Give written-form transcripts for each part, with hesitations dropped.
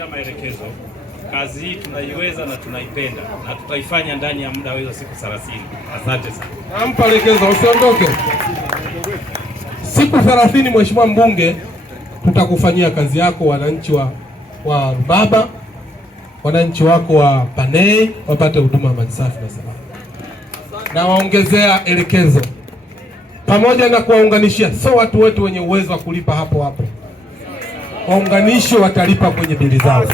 kutuletea maelekezo. Kazi hii tunaiweza na tunaipenda na tutaifanya ndani ya muda wa hizo siku 30. Asante sana. Nampa elekezo usiondoke. Siku 30 Mheshimiwa Mbunge, tutakufanyia kazi yako. Wananchi wa Rubaba, wananchi wako wa Panei wapate huduma ya maji safi na salama. Na waongezea elekezo pamoja na kuwaunganishia, sio watu wetu wenye uwezo wa kulipa hapo hapo, waunganishi watalipa kwenye bili zao.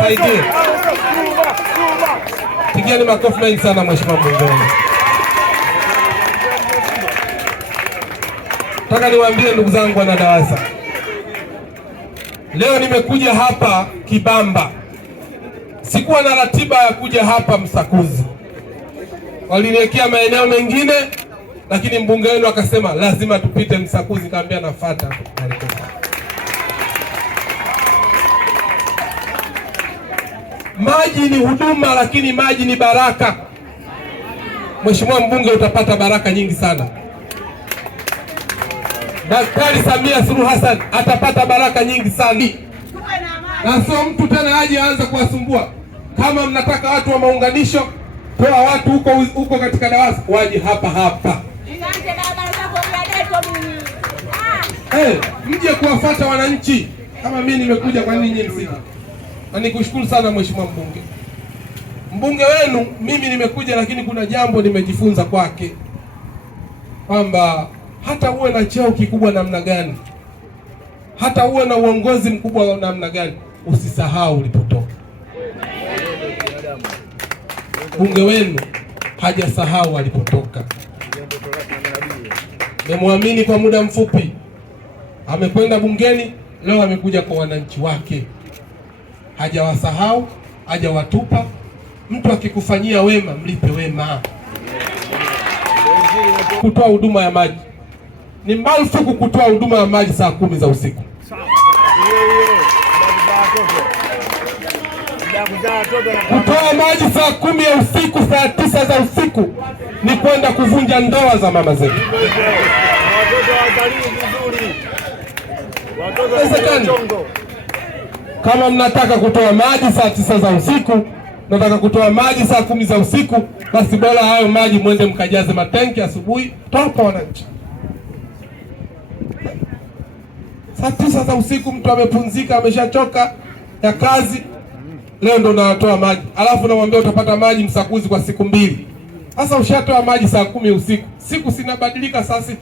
Saidie. Pigeni makofi mengi sana Mheshimiwa Mbunge. Nataka niwaambie ndugu zangu wana DAWASA, leo nimekuja hapa Kibamba. Sikuwa na ratiba ya kuja hapa Msakuzi, waliniwekea maeneo mengine, lakini mbunge wenu akasema lazima tupite Msakuzi. Nikamwambia nafuata. Maji ni huduma, lakini maji ni baraka. Mheshimiwa Mbunge, utapata baraka nyingi sana. Daktari Samia Suluhu Hassan atapata baraka nyingi sana, na sio mtu tena aje aanze kuwasumbua. Kama mnataka watu wa maunganisho, toa watu huko katika DAWASA waje hapa. Mje kuwafuata wananchi kama mimi nimekuja. Kwa nini nyinyi msije? Na nikushukuru sana Mheshimiwa Mbunge. Mbunge wenu mimi nimekuja, lakini kuna jambo nimejifunza kwake, kwamba hata uwe na cheo kikubwa namna gani, hata uwe na uongozi mkubwa wa namna gani, usisahau ulipotoka. Mbunge wenu hajasahau alipotoka. Memwamini kwa muda mfupi, amekwenda bungeni, leo amekuja kwa wananchi wake. Hajawasahau, hajawatupa. Mtu akikufanyia wema, mlipe wema. Kutoa huduma ya maji ni marufuku. Kutoa huduma ya maji saa 10 za usiku. Kutoa maji saa 10 ya usiku, saa 9 za usiku ni kwenda kuvunja ndoa za mama zetu. Kama mnataka kutoa maji saa 9 za usiku, nataka kutoa maji saa 10 za usiku, basi bora hayo maji mwende mkajaze matenki asubuhi, toka wananchi. Saa 9 za usiku mtu amepunzika, ameshachoka ya kazi, leo ndo unatoa maji. Alafu namwambia utapata maji Msakuzi kwa siku 2. Sasa ushatoa maji saa 10 usiku, siku sinabadilika saa 6.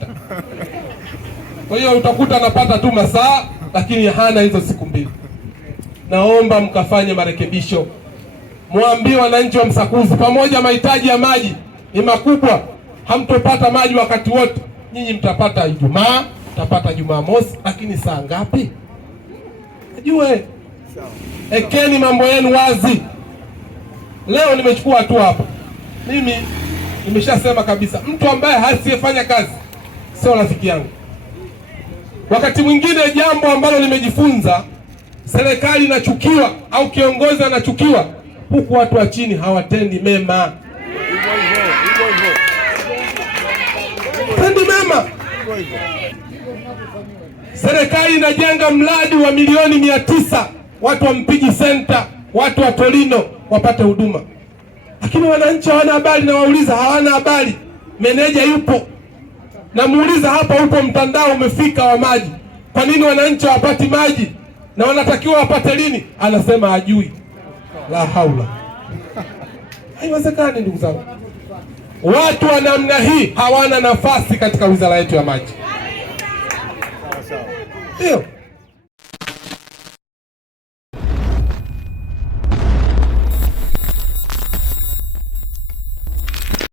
Kwa hiyo utakuta anapata tu masaa, lakini hana hizo siku 2. Naomba mkafanye marekebisho. Mwambie wananchi wa Msakuzi, pamoja mahitaji ya maji ni makubwa, hamtopata maji wakati wote. Nyinyi mtapata Ijumaa, mtapata Jumamosi, lakini saa ngapi? Najue. Ekeni mambo yenu wazi. Leo nimechukua hatua hapa. Mimi nimeshasema kabisa, mtu ambaye hasiyefanya kazi sio rafiki yangu. Wakati mwingine jambo ambalo nimejifunza, serikali inachukiwa au kiongozi anachukiwa, huku watu wa chini hawatendi mema. Tendi mema. Serikali inajenga mradi wa milioni 900, watu wa Mpiji Center, watu wa Torino wapate huduma, lakini wananchi hawana habari. Na wauliza, hawana habari. Meneja yupo, namuuliza hapa, upo mtandao umefika wa maji, kwa nini wananchi hawapati maji na wanatakiwa wapate lini? Anasema hajui. La haula, haiwezekani ndugu zangu. Watu wa namna hii hawana nafasi katika wizara yetu ya maji. Ndio